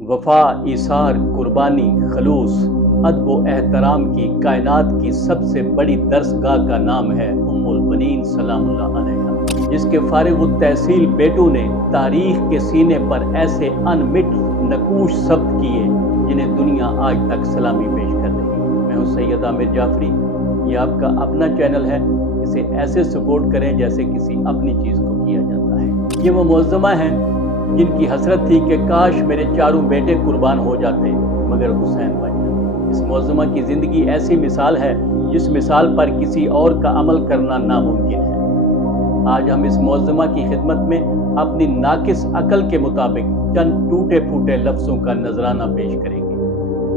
वफा, ईसार, कुर्बानी, खलूस, अदब व एहतराम की कायनात की सबसे बड़ी दरसगाह का नाम है उम्मुल बनीन सलामुल्लाह अलैहा, जिसके फारिग तहसील बेटों ने तारीख के सीने पर ऐसे अनमिट नकूश शब्द किए जिन्हें दुनिया आज तक सलामी पेश कर रही है। मैं हूँ सैयद आमिर जाफरी। ये आपका अपना चैनल है, इसे ऐसे सपोर्ट करें जैसे किसी अपनी चीज़ को किया जाता है। ये वो मुअज़्ज़मा है जिनकी हसरत थी कि काश मेरे चारों बेटे कुर्बान हो जाते मगर हुसैन बच जाते। इस मुअज़्ज़मा की ज़िंदगी ऐसी मिसाल है जिस मिसाल पर किसी और का अमल करना नामुमकिन है। आज हम इस मुअज़्ज़मा की खिदमत में अपनी नाकिस अकल के मुताबिक चंद टूटे फूटे लफ्ज़ों का नजराना पेश करेंगे।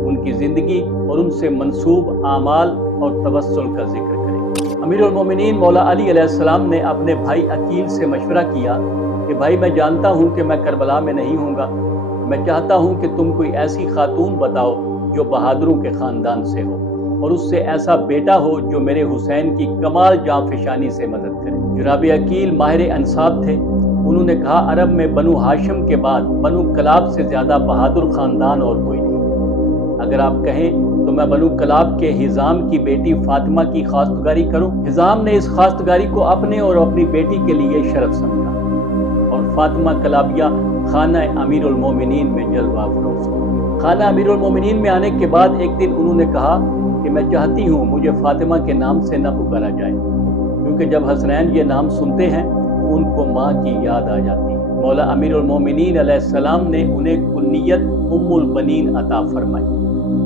उनकी ज़िंदगी और उनसे मंसूब आमाल और तवस्सुल का जिक्र करेंगे। अमीरुल मोमिनीन मौला अली अलैहिस्सलाम ने अपने भाई अकील से मशवरा किया कि भाई, मैं जानता हूँ कि मैं करबला में नहीं हूँगा, मैं चाहता हूँ कि तुम कोई ऐसी खातून बताओ जो बहादुरों के ख़ानदान से हो और उससे ऐसा बेटा हो जो मेरे हुसैन की कमाल जांफिशानी से मदद करे। जनाब अकील माहिर अंसाब थे। उन्होंने कहा, अरब में बनु हाशिम के बाद बनु कलाब से ज़्यादा बहादुर ख़ानदान और कोई नहीं। अगर आप कहें तो मैं बनु कलाब के हिजाम की बेटी फातिमा की खास्तगारी करूँ। हिजाम ने इस खास्तगारी को अपने और अपनी बेटी के लिए शरफ समझा और फातिमा कलाबिया खाना अमीरुल मोमिनीन में जलवा फरोज़ हो। खाना अमीरुल मोमिनीन में आने के बाद एक दिन उन्होंने कहा कि मैं चाहती हूँ मुझे फातिमा के नाम से न पुकारा जाए, क्योंकि जब हसनैन ये नाम सुनते हैं तो उनको माँ की याद आ जाती है। मौला अमीरुल मोमिनीन अलैहिस्सलाम ने उन्हें कुन्नियत उम्मुल बनीन अता फरमाई।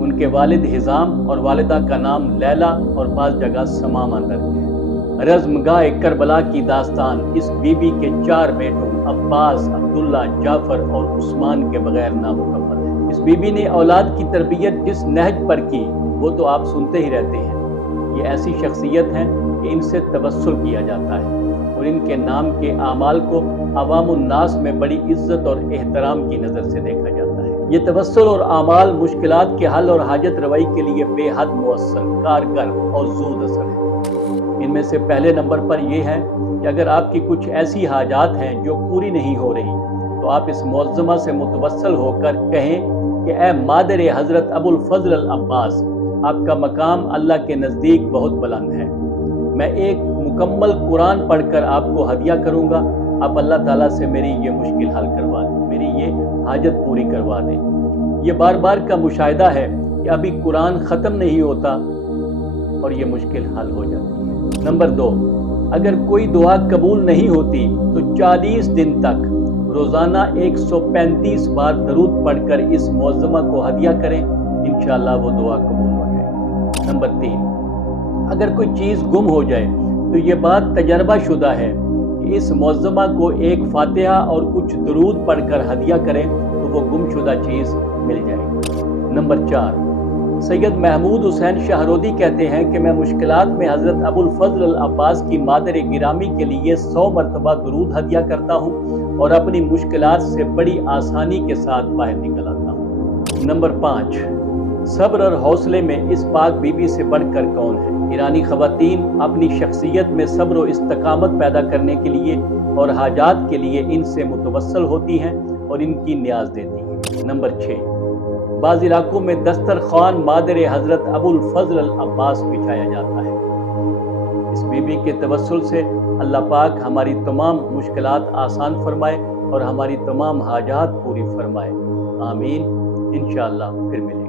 उनके वालिद हिजाम और वालिदा का नाम लैला और बाज़ जगह समामा दर्ज है। रज़्मगाह करबला की दास्तान इस बीबी के 4 बेटों अब्बास, अब्दुल्ला, जाफर और उस्मान के बगैर नामुकम्मल है। इस बीबी ने औलाद की तरबियत जिस नहज पर की वो तो आप सुनते ही रहते हैं। ये ऐसी शख्सियत हैं कि इनसे तवस्सुल किया जाता है और इनके नाम के आमाल को अवामुन्नास में बड़ी इज्जत और एहतराम की नज़र से देखा जाता है। ये तवस्सुल और आमाल मुश्किलात के हल और हाजत रवाई के लिए बेहद मुअस्सर, कारगर और ज़ूद असर है। इनमें से पहले नंबर पर यह है कि अगर आपकी कुछ ऐसी हाजात हैं जो पूरी नहीं हो रही तो आप इस मुअज़्ज़मा से मुतवस्सल होकर कहें कि ए मादर हज़रत अबुल फ़ज़ल अल अब्बास, आपका मकाम अल्लाह के नज़दीक बहुत बुलंद है। मैं एक मुकम्मल कुरान पढ़कर आपको हदिया करूँगा। आप अल्लाह ताला से मेरी ये मुश्किल हल करवा दें, मेरी ये हाजत पूरी करवा दें। ये बार बार का मुशाहिदा है कि अभी कुरान ख़त्म नहीं होता और ये मुश्किल हल हो जाती है। नंबर 2, अगर कोई दुआ कबूल नहीं होती तो 40 दिन तक रोज़ाना 135 बार दरूद पढ़कर इस मुअज़्ज़मा को हदिया करें, इंशाअल्लाह वो दुआ कबूल हो जाएगी। नंबर 3, अगर कोई चीज़ गुम हो जाए तो ये बात तजर्बा शुदा है कि इस मुअज़्ज़मा को एक फातिहा और कुछ दरूद पढ़कर हदिया करें तो वो गुमशुदा चीज़ मिल जाएगी। नंबर 4, सैयद महमूद हुसैन शाहरोदी कहते हैं कि मैं मुश्किलात में हज़रत अबुल फ़ज़ल अल अब्बास की मादर गिरामी के लिए 100 मरतबा दुरूद हदिया करता हूँ और अपनी मुश्किलात से बड़ी आसानी के साथ बाहर निकल आता हूँ। नंबर 5, सब्र और हौसले में इस पाक बीबी से बढ़कर कौन है। ईरानी ख़वातीन अपनी शख्सियत में सब्र और इस्तकामत पैदा करने के लिए और हाजात के लिए इनसे मुतवस्सल होती हैं और इनकी न्याज देती हैं। नंबर 6, बाज़ इलाकों में दस्तरखान मादर हज़रत अबुल फ़ज़ल अल अब्बास बिछाया जाता है। इस बीबी के तवस्सुल से अल्लाह पाक हमारी तमाम मुश्किलात आसान फरमाए और हमारी तमाम हाजात पूरी फरमाए। आमीन। इंशाअल्लाह फिर मिलेंगे।